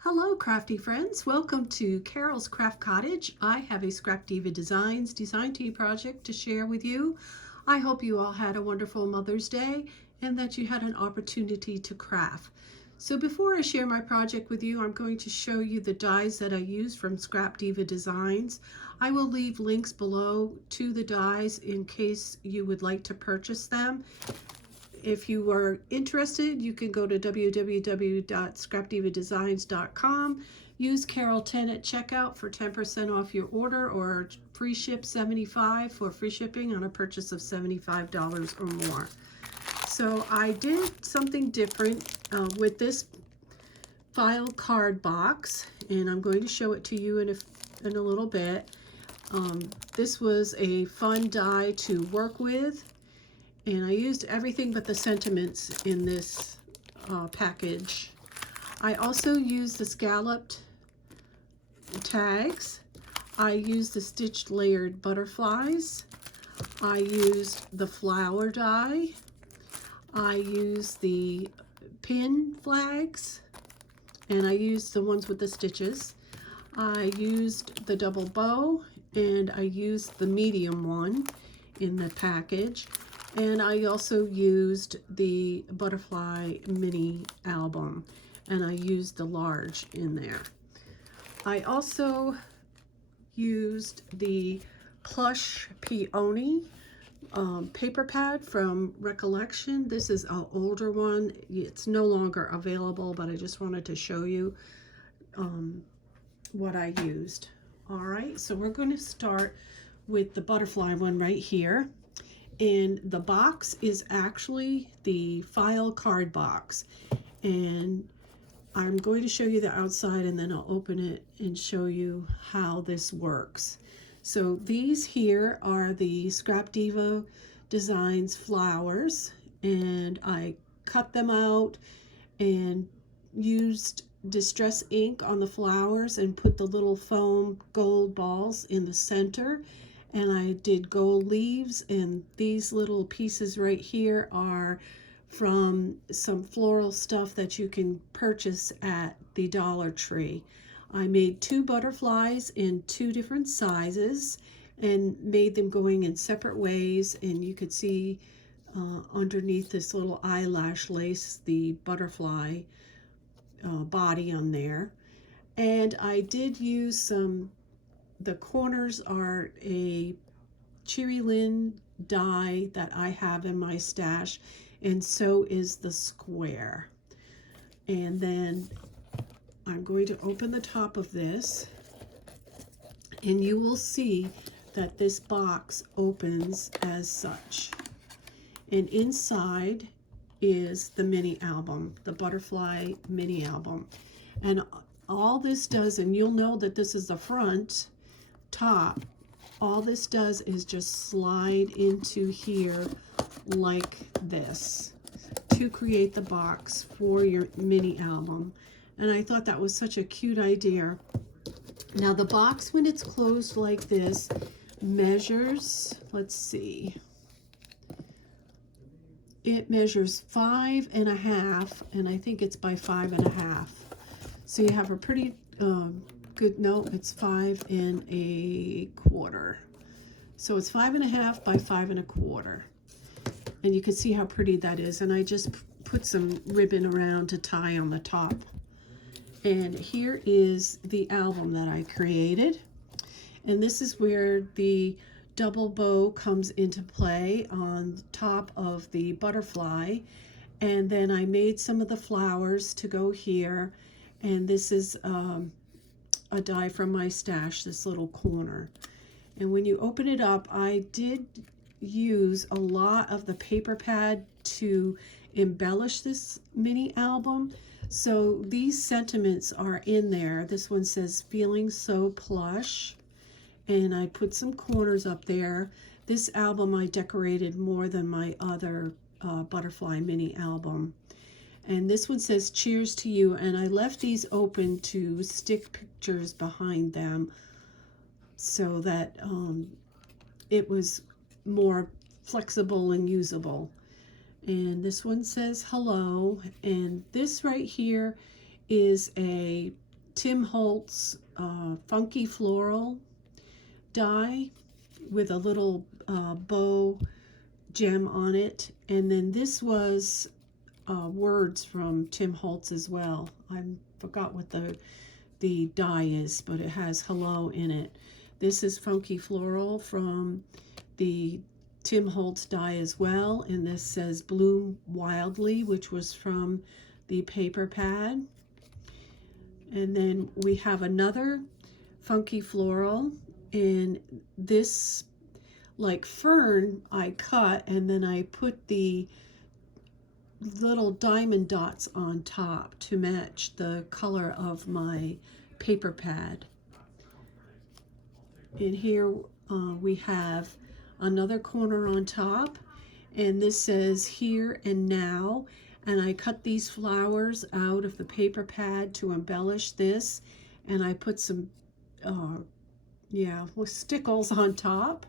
Hello crafty friends, welcome to Carol's Craft Cottage. I have a Scrapdiva Designs Design Tea project to share with you. I hope you all had a wonderful Mother's Day and that you had an opportunity to craft. So before I share my project with you, I'm going to show you the dies that I use from Scrapdiva Designs. I will leave links below to the dies in case you would like to purchase them. If you are interested, you can go to www.scrapdivadesigns.com. Use Carol10 at checkout for 10% off your order, or free ship $75 for free shipping on a purchase of $75 or more. So I did something different with this file card box, and I'm going to show it to you in a little bit. This was a fun die to work with. And I used everything but the sentiments in this package. I also used the scalloped tags. I used the stitched layered butterflies. I used the flower die. I used the pin flags. And I used the ones with the stitches. I used the double bow, and I used the medium one in the package. And I also used the butterfly mini album, and I used the large in there. I also used the Plush Peony paper pad from Recollection. This is an older one. It's no longer available, but I just wanted to show you what I used. All right, so we're going to start with the butterfly one right here. And the box is actually the file card box, and I'm going to show you the outside, and then I'll open it and show you how this works. So these here are the Scrapdiva Designs flowers, and I cut them out and used distress ink on the flowers and put the little foam gold balls in the center. And I did gold leaves, and these little pieces right here are from some floral stuff that you can purchase at the Dollar Tree. I made two butterflies in two different sizes and made them going in separate ways, and you could see underneath this little eyelash lace the butterfly body on there. And I did use the corners are a Cherry Lynn die that I have in my stash, and so is the square. And then I'm going to open the top of this, and you will see that this box opens as such. And inside is the mini album, the butterfly mini album. And all this does, and you'll know that this is the front top, all this does is just slide into here like this to create the box for your mini album. And I thought that was such a cute idea. Now the box, when it's closed like this, measures, let's see, it measures 5.5, and I think it's by 5.5. So you have a pretty good, no, it's 5.25. So it's 5.5 by 5.25. And you can see how pretty that is. And I just put some ribbon around to tie on the top. And here is the album that I created. And this is where the double bow comes into play on top of the butterfly. And then I made some of the flowers to go here. And this is a die from my stash, this little corner. And when you open it up, I did use a lot of the paper pad to embellish this mini album. So these sentiments are in there. This one says feeling so plush, and I put some corners up there. This album I decorated more than my other butterfly mini album. And this one says cheers to you, and I left these open to stick pictures behind them so that it was more flexible and usable. And this one says hello, and this right here is a Tim Holtz Funky Floral die with a little bow gem on it. And then this was words from Tim Holtz as well. I forgot what the die is, but it has hello in it. This is Funky Floral from the Tim Holtz die as well, and this says Bloom Wildly, which was from the paper pad. And then we have another Funky Floral, and this like fern I cut, and then I put the little diamond dots on top to match the color of my paper pad. And here we have another corner on top, and this says Here and Now, and I cut these flowers out of the paper pad to embellish this, and I put some stickles on top.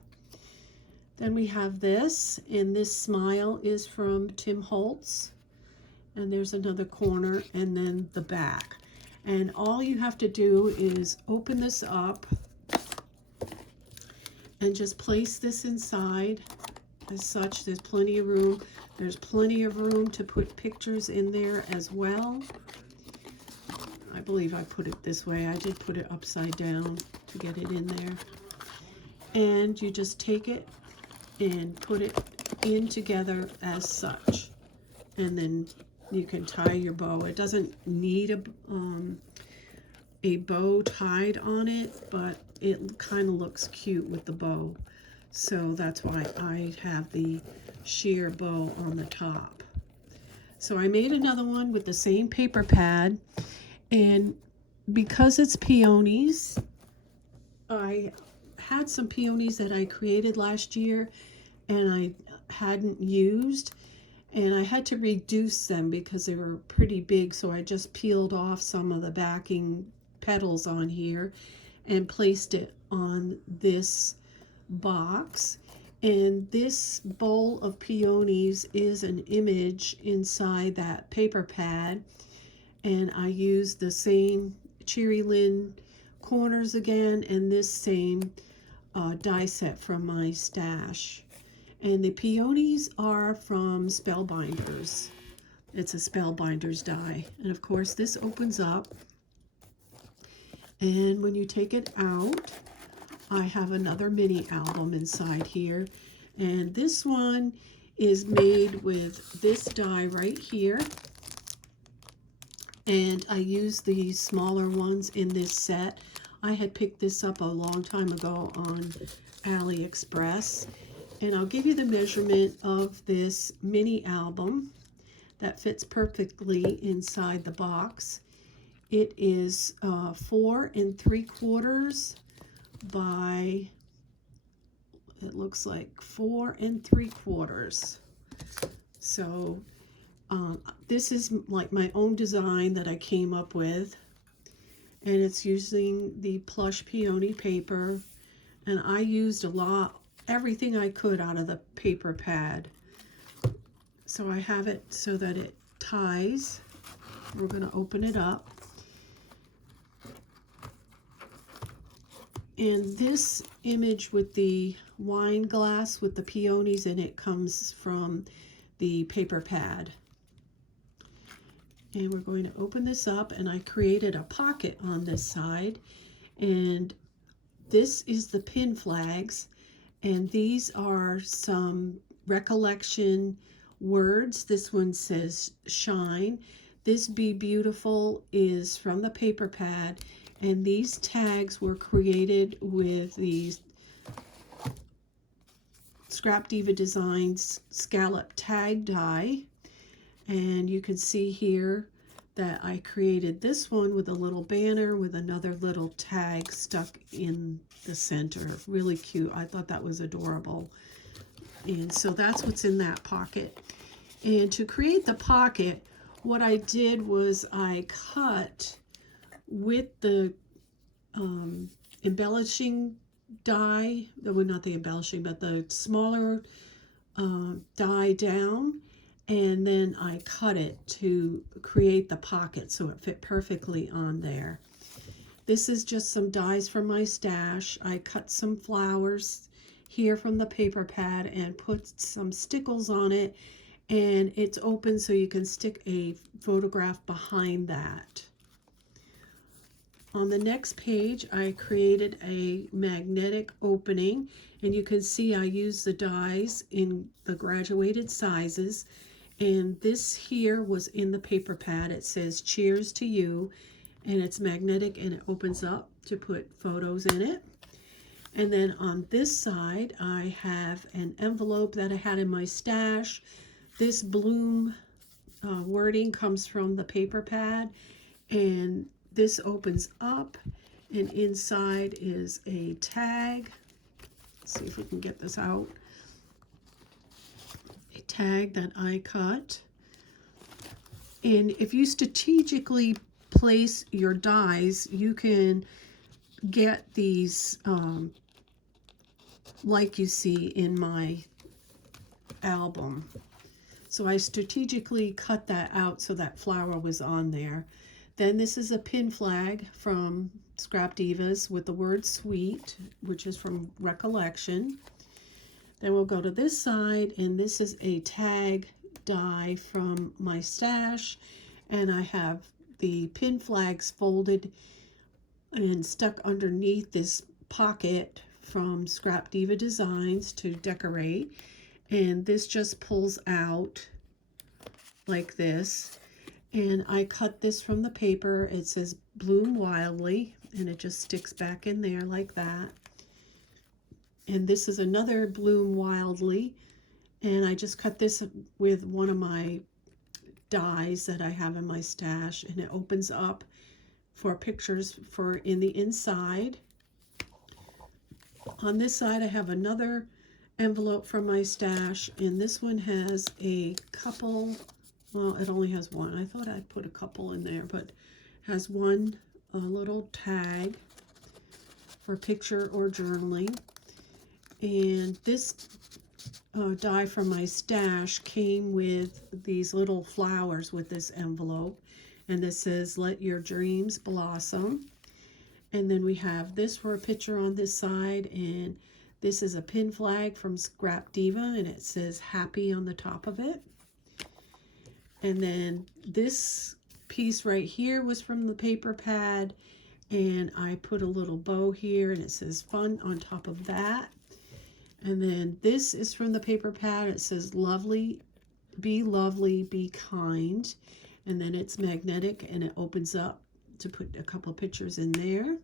Then we have this, and this smile is from Tim Holtz, and there's another corner, and then the back. And all you have to do is open this up and just place this inside as such. There's plenty of room. There's plenty of room to put pictures in there as well. I believe I put it this way. I did put it upside down to get it in there. And you just take it and put it in together as such. And then you can tie your bow. It doesn't need a bow tied on it, but it kind of looks cute with the bow. So that's why I have the sheer bow on the top. So I made another one with the same paper pad, and because it's peonies, I had some peonies that I created last year and I hadn't used, and I had to reduce them because they were pretty big, so I just peeled off some of the backing petals on here and placed it on this box. And this bowl of peonies is an image inside that paper pad, and I used the same Cherry Lynn corners again, and this same die set from my stash. And the peonies are from Spellbinders. It's a Spellbinders die, and of course this opens up, and when you take it out, I have another mini album inside here, and this one is made with this die right here, and I use the smaller ones in this set. I had picked this up a long time ago on AliExpress, and I'll give you the measurement of this mini album that fits perfectly inside the box. It is 4 3/4 by, it looks like 4 3/4. So this is like my own design that I came up with, and it's using the Plush Peony paper, and I used everything I could out of the paper pad. So I have it so that it ties. We're going to open it up. And this image with the wine glass with the peonies in it comes from the paper pad. And we're going to open this up, and I created a pocket on this side, and this is the pin flags, and these are some Recollection words. This one says Shine. This Be Beautiful is from the paper pad, and these tags were created with these Scrapdiva Designs Scalloped Tag die. And you can see here that I created this one with a little banner with another little tag stuck in the center. Really cute. I thought that was adorable. And so that's what's in that pocket. And to create the pocket, what I did was I cut with the embellishing die, well, not the embellishing, but the smaller die down, and then I cut it to create the pocket so it fit perfectly on there. This is just some dies from my stash. I cut some flowers here from the paper pad and put some stickles on it, and it's open so you can stick a photograph behind that. On the next page, I created a magnetic opening, and you can see I used the dies in the graduated sizes, and this here was in the paper pad. It says cheers to you, and it's magnetic and it opens up to put photos in it. And then on this side, I have an envelope that I had in my stash. This bloom wording comes from the paper pad, and this opens up, and inside is a tag. Let's see if we can get this out. A tag that I cut. And if you strategically place your dies, you can get these like you see in my album. So I strategically cut that out so that flower was on there. Then this is a pin flag from Scrapdiva's with the word sweet, which is from Recollection. Then we'll go to this side, and this is a tag die from my stash, and I have the pin flags folded and stuck underneath this pocket from Scrapdiva Designs to decorate. And this just pulls out like this. And I cut this from the paper. It says bloom wildly, and it just sticks back in there like that. And this is another bloom wildly, and I just cut this with one of my dies that I have in my stash, and it opens up for pictures for in the inside. On this side, I have another envelope from my stash, and this one has a couple. Well, it only has one. I thought I'd put a couple in there, but has one little tag for picture or journaling. And this die from my stash came with these little flowers with this envelope. And this says, let your dreams blossom. And then we have this for a picture on this side. And this is a pin flag from Scrapdiva, and it says happy on the top of it. And then this piece right here was from the paper pad, and I put a little bow here, and it says fun on top of that. And then this is from the paper pad. It says lovely, be kind. And then it's magnetic, and it opens up to put a couple of pictures in there.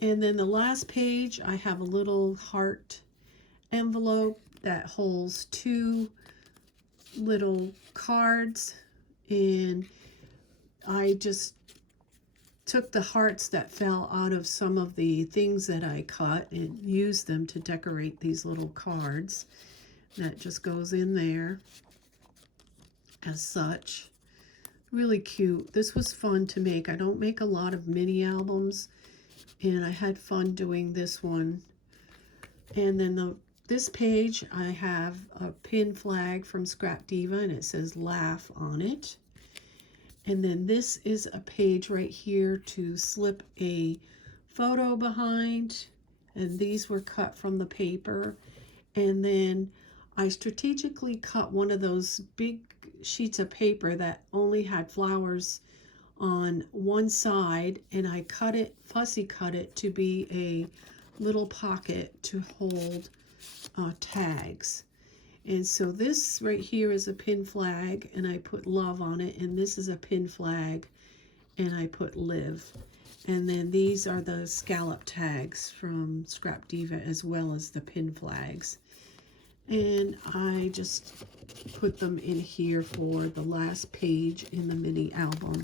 And then the last page, I have a little heart envelope that holds two little cards, and I just took the hearts that fell out of some of the things that I cut and used them to decorate these little cards. That just goes in there as such. Really cute. This was fun to make. I don't make a lot of mini albums, and I had fun doing this one. And then this page, I have a pin flag from Scrapdiva, and it says laugh on it. And then this is a page right here to slip a photo behind, and these were cut from the paper. And then I strategically cut one of those big sheets of paper that only had flowers on one side, and I cut it, fussy cut it to be a little pocket to hold tags. And so this right here is a pin flag, and I put love on it, and this is a pin flag, and I put live. And then these are the scallop tags from Scrapdiva, as well as the pin flags. And I just put them in here for the last page in the mini album.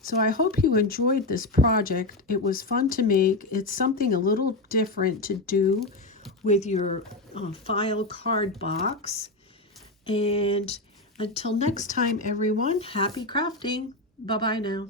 So I hope you enjoyed this project. It was fun to make. It's something a little different to do with your file card box. And until next time, everyone, happy crafting. Bye-bye now.